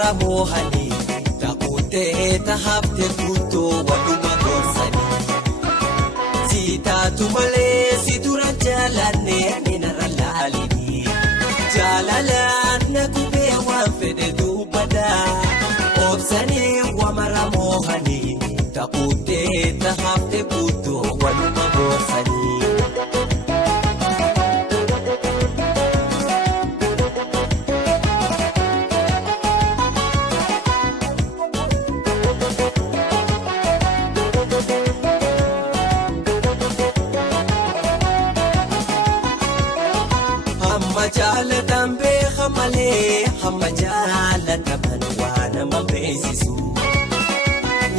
wamara mohanii taakutee tahaabte guutuu waluma gorsanii siitaatu malee si dura jaalannee nara laalinii jaalalaan na gubee waan fedhe duubadaa obsanii wamara mohanii taakutee tahaabte guutuu waluma gorsanii. Jaalatan beeka malee hamma jaalataman waan nama beeksisu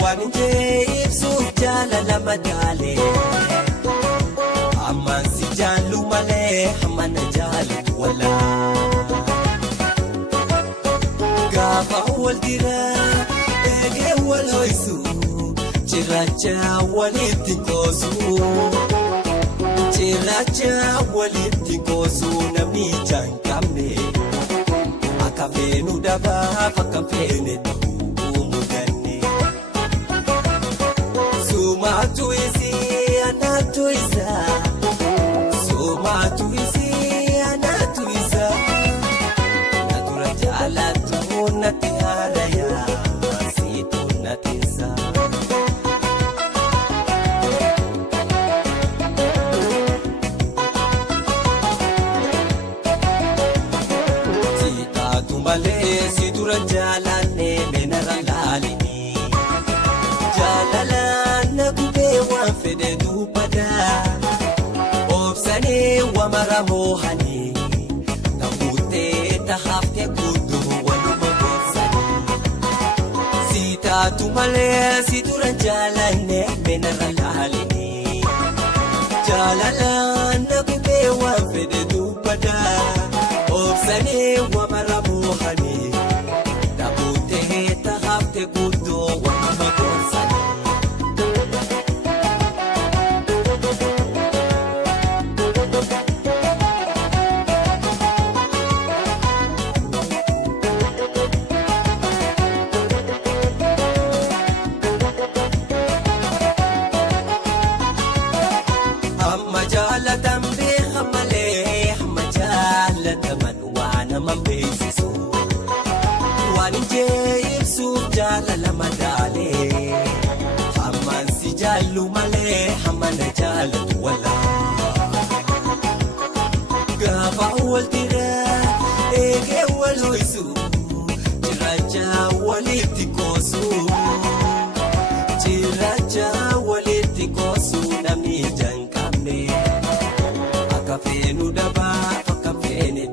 waan injee ibsuuf jaalala madaalee ammaan si jaallu malee hamma na jaalatu walaa gaafa wal diraa eegee wal ho'isu cirracha walitti qoosu. Cirracha walitti qoosuu namni janqabne akka feenu dabaaf akka feene ta'uu mudanne sumaatu isii anaatu isaa sumaatu isii anaatu isaa na dura jaalatu natti haadhayaa siitu natti isaa. Malee si dura jaalannee meenarra laalinii jaalalaan na gubee waan fedhe duubadaa obsanii wamara mohanii taakutee tahaabte guutuu waluma gorsanii siitaatu malee si dura jaalannee meenarra laalinii jaalalaan na gubee waan fedhe duubadaa obsanii wamara mohanii taakutee tahaabte guutuu waluma gorsanii. Amma jaalatan beeka malee hamma jaalataman nama beeksisu waan injee ibsuuf jaalala madaalee hammaan si jaallu malee hamma na jaalatu walaa gaafa wal diraa eegee wal ho'isu cirracha walitti qoosu cirracha walitti qoosu namni janqabne akka feenu dabaaf akka feene.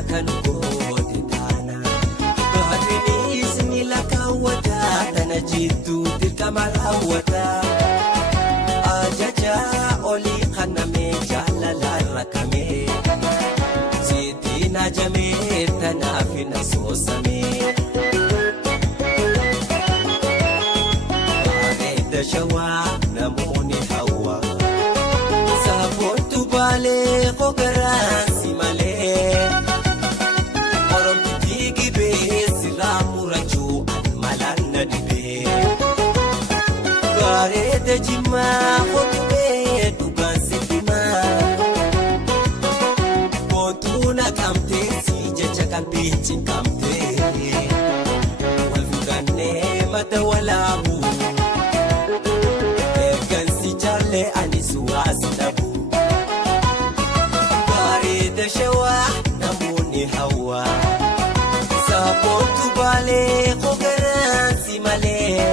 Akan goote taana baadhiin isni lakkaawwataa tana jidduu dirqama raawwataa ajajaa olii kanamee jaalalaan rakamee sitiin ajamee tanaaf na soosamee bareeda shawaa namoonni hawaa saaphoottu baalee kogaraan si malee. Bareeda jimaa hotumee dhugaan sidimaa kootuu naqamtee si jecha qalbii cinqamtee wal fudhannee mata walaabu eeggansi jaallee anis waasi dhabu bareeda shawaa namoonni hawaa saaphoottu baalee kogaraan si malee.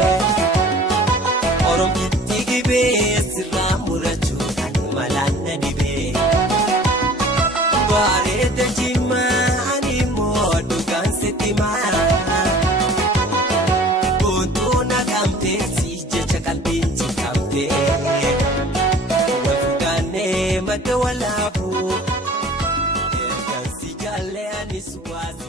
Oromtitti gibee sirraa murachuudhaan malaan na dhibee bareeda jimaa ani immoo dhugaan sittimaa kootuu naqamtee si jecha qalbiin cinqamtee wal fudhannee madda walaabu ergaan si jaallee anis waasi.